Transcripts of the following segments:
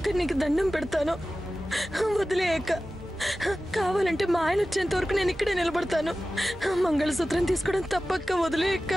అక్క నీకు దండం పెడతాను, వదిలేయక్క. కావాలంటే మా ఆయన వచ్చేంత వరకు నేను ఇక్కడే నిలబడతాను. మంగళసూత్రం తీసుకోవడం తప్పక్క, వదిలేయక్క.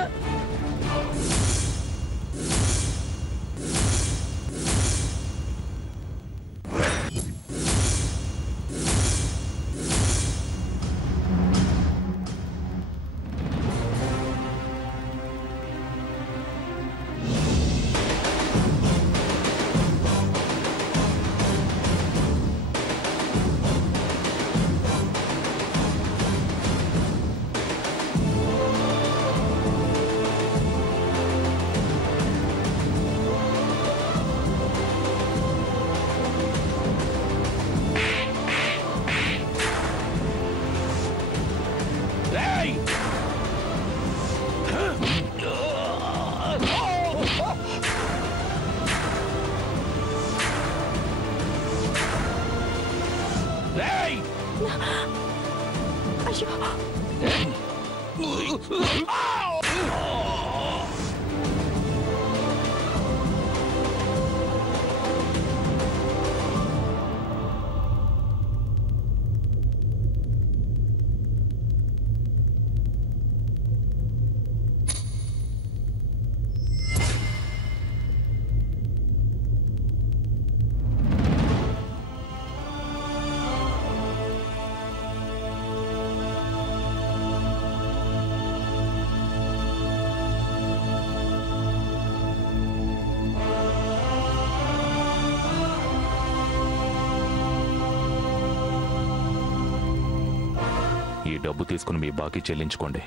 డబ్బు తీసుకుని మీ బాకీ చెల్లించుకోండి.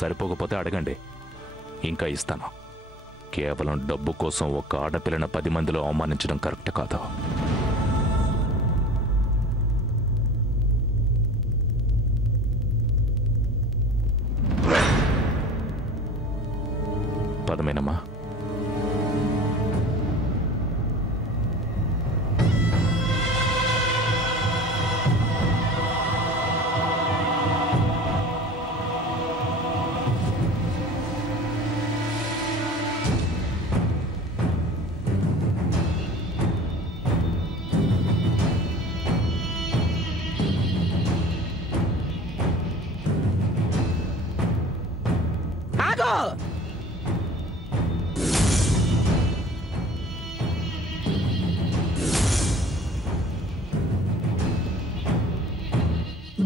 సరిపోకపోతే అడగండి, ఇంకా ఇస్తాను. కేవలం డబ్బు కోసం ఒక ఆడపిల్లని 10 మందిలో అవమానించడం కరెక్ట్ కాదు. పదమేనమ్మా.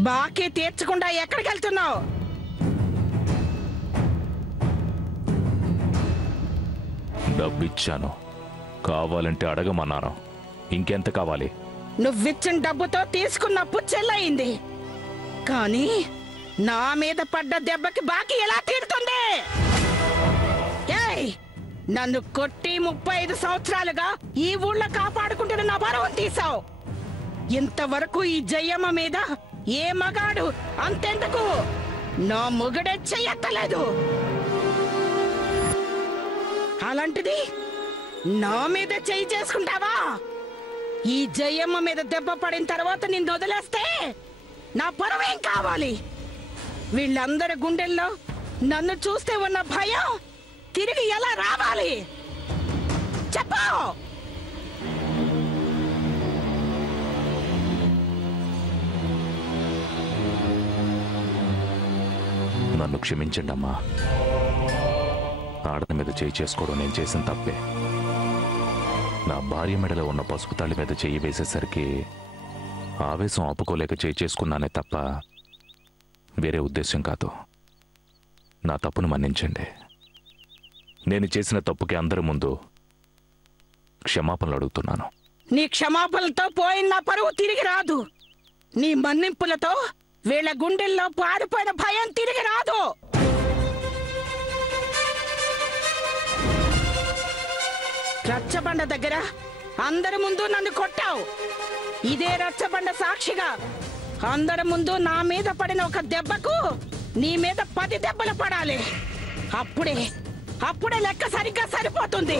బాకీ తీర్చకుండా ఎక్కడికి వెళ్తున్నావు? డబ్బిచ్చాను, కావాలంటే అడగమన్నాను. ఇంకెంత కావాలి? నువ్విచ్చిన డబ్బుతో తీసుకున్నప్పుడు చెల్లయింది, కానీ నా మీద పడ్డ దెబ్బకి బాకీ ఎలా తీరుతుంది? నన్ను కొట్టి 35 సంవత్సరాలుగా ఈ ఊళ్ళో కాపాడుకుంటున్న నా బరువును తీసావు. ఇంతవరకు ఈ జయమ్మ మీద ఏ మగాడు అంతెందుకు నా మొగుడే చెయ్యత్తలేదు. అలాంటిది నా మీద చెయ్యి చేసుకుంటావా? ఈ జయమ్మ మీద దెబ్బ పడిన తర్వాత నిన్ను వదిలేస్తే నా పరువేం కావాలి? వీళ్ళందరి గుండెల్లో నన్ను చూస్తే ఉన్న భయం తిరిగి ఎలా రావాలి చెప్పు. నన్ను క్షమించండి అమ్మా. ఆడది మీద చేయి చేసుకోవడం నేను చేసిన తప్పే. నా భార్య మెడలో ఉన్న పసుపు తాళి మీద చెయ్యి వేసేసరికి ఆవేశం ఆపుకోలేక చేయి చేసుకున్నానే తప్ప వేరే ఉద్దేశం కాదు. నా తప్పును మన్నించండి. నేను చేసిన తప్పుకి అందరి ముందు క్షమాపణలు అడుగుతున్నాను. నీ క్షమాపణలతో పోయిన నా పరువు తిరిగి రాదు. నీ మన్నింపులతో వీళ్ళ గుండెల్లో పారిపోయిన భయం తిరిగి రాదు. రచ్చబండ దగ్గర అందరి ముందు నన్ను కొట్టావు. ఇదే రచ్చబండ సాక్షిగా అందరి ముందు నా మీద పడిన ఒక దెబ్బకు నీ మీద 10 దెబ్బలు పడాలి. అప్పుడే లెక్క సరిగ్గా సరిపోతుంది.